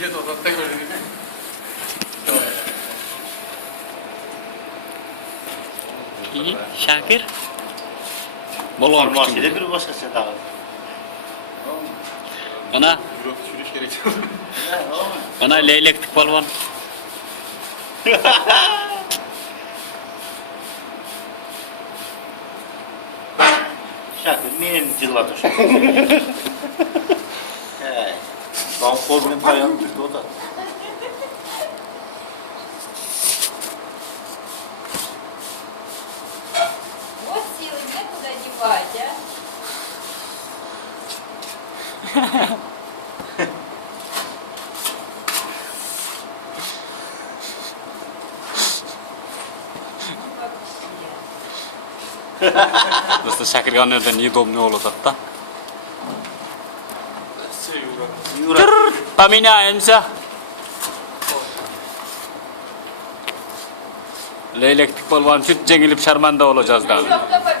Sokakta gördün mü? İyi, Şakir. Bolon Marşıyla bir başkası daha. Ona, Sürüş gerekiyor. ona leylektik balon. Şakir neyin cıllatır? Ben formülüm kayan düştü o da. Вот силы некуда девать, а? Ну вообще. Dosta Şakir nereden iyi domne olacak da. Yurak. Tamina emsa. Leylektik balvan süt cengilip şarmanda olacağız da. Çok da